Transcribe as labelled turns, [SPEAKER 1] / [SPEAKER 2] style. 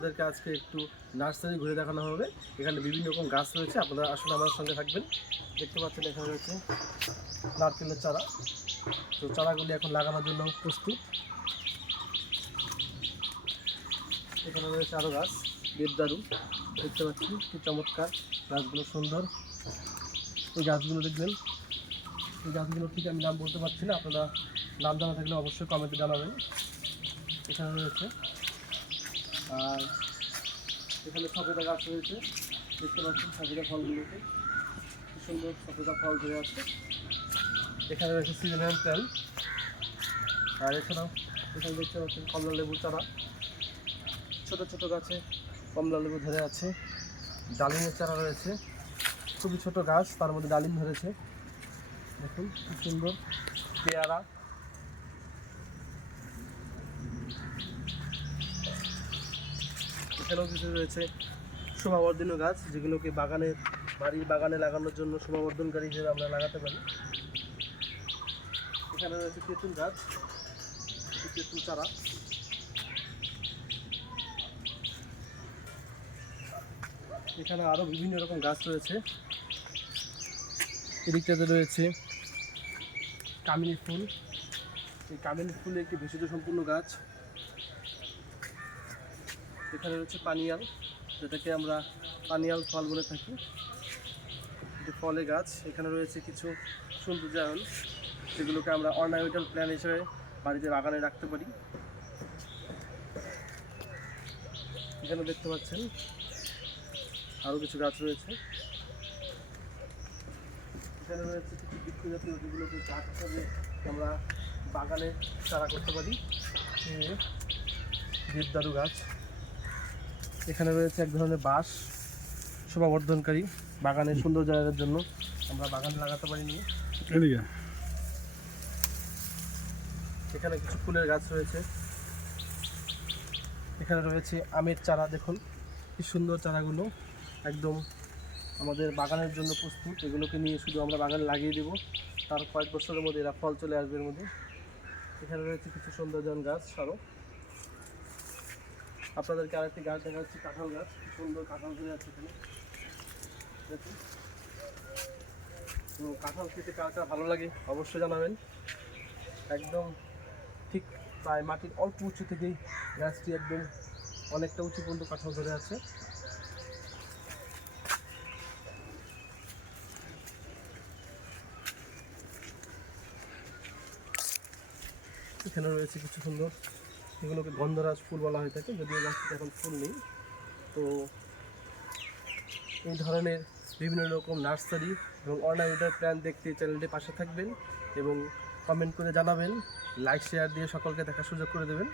[SPEAKER 1] আপনাদেরকে আজকে একটু নার্সারি ঘুরে দেখানো হবে। এখানে বিভিন্ন রকম গাছ রয়েছে, আপনারা আসলে আমার সঙ্গে থাকবেন। দেখতে পাচ্ছেন এখানে রয়েছে নারকেলের চারা। তো চারাগুলি এখন লাগানোর জন্য প্রস্তুত। এখানে রয়েছে আরও গাছ, দেবদারু, দেখতে পাচ্ছি কি চমৎকার, গাছগুলো সুন্দর। এই গাছগুলো দেখবেন, এই গাছগুলো ঠিক আমি নাম বলতে পারছি না, আপনারা নাম জানা থাকলে অবশ্যই কমেন্টে জানাবেন। এখানে রয়েছে আর এখানে সফেদা গাছ রয়েছে। দেখতে পাচ্ছেন সফেদা ফলগুলোকে কি সুন্দর সফেদা ফল ধরে আছে। এখানে রয়েছে সিজনাল তেল। আর এছাড়াও এখানে দেখতে পাচ্ছেন কমলা লেবুর চারা। ছোট ছোট গাছে কমলা লেবু ধরে আছে। ডালিমের চারা রয়েছে। খুবই ছোট গাছ, তার মধ্যে ডালিম ধরেছে। দেখুন, খুব সুন্দর পেয়ারা। এখানেও কিছু রয়েছে শোভাবর্ধনীয় গাছ, যেগুলোকে বাগানের বাড়ির বাগানে লাগানোর জন্য শোভাবর্ধনকারী হিসেবে আমরা লাগাতে পারি। এখানে রয়েছে তেঁতুল গাছ তেঁতুল চারা। এখানে আরও বিভিন্ন রকম গাছ রয়েছে। এদিকটাতে রয়েছে কামিনী ফুল। এই কামিনী ফুল একটি ভেষজ সম্পূর্ণ গাছ। এখানে রয়েছে পানিয়াল, যেটাকে আমরা পানিয়াল ফল বলে থাকি। এটি ফলে গাছ। এখানে রয়েছে কিছু সৌন্দর্যায়ন যেগুলোকে আমরা অর্নামেন্টাল প্ল্যান হিসেবে বাড়িতে বাগানে রাখতে পারি। এখানে দেখতে পাচ্ছেন আরও কিছু গাছ রয়েছে। এখানে রয়েছে কিছু বৃক্ষ জাতীয় যেগুলোকে গাছ হিসাবে আমরা বাগানে চারা করতে পারি। দেবদারু গাছ। এখানে রয়েছে এক ধরনের বাঁশ শোভাবর্ধনকারী বাগানের সুন্দর জায়গার জন্য। আমরা বাগান লাগাতে পারি নিয়ে
[SPEAKER 2] এদিকে।
[SPEAKER 1] এখানে কিছু ফুলের গাছ রয়েছে। এখানে রয়েছে আমের চারা দেখুন। কি সুন্দর চারাগুলো। একদম আমাদের বাগানের জন্য প্রস্তুত। এগুলোকে নিয়ে শুধু আমরা বাগানে লাগিয়ে দেবো। তার কয়েক বছরের মধ্যে এরা ফল চলে আসবে এর মধ্যে। এখানে রয়েছে কিছু সৌন্দর্যন গাছ আরও আপনাদেরকে আরেকটি গাছ দেখা যাচ্ছে কাঁঠাল গাছ। সুন্দর কাঁঠাল ধরে আছে এখানে। তো কাঁঠাল খেতে কার কার ভালো লাগে অবশ্যই জানাবেন। একদম ঠিক প্রায় মাটির অল্প উঁচু থেকেই গাছটি একদম অনেকটা উঁচু পর্যন্ত কাঁঠাল ধরে আছে। এখানে রয়েছে কিছু সুন্দর এগুলোকে গন্ধরাজ ফুল বলা হয়ে থাকে, যদিও গাছটিতে এখন ফুল নেই। তো এই ধরনের বিভিন্ন রকম নার্সারি এবং অর্নামেন্টাল প্ল্যান দেখতে চ্যানেলটি পাশে থাকবেন এবং কমেন্ট করে জানাবেন, লাইক, শেয়ার দিয়ে সকলকে দেখার সুযোগ করে দেবেন।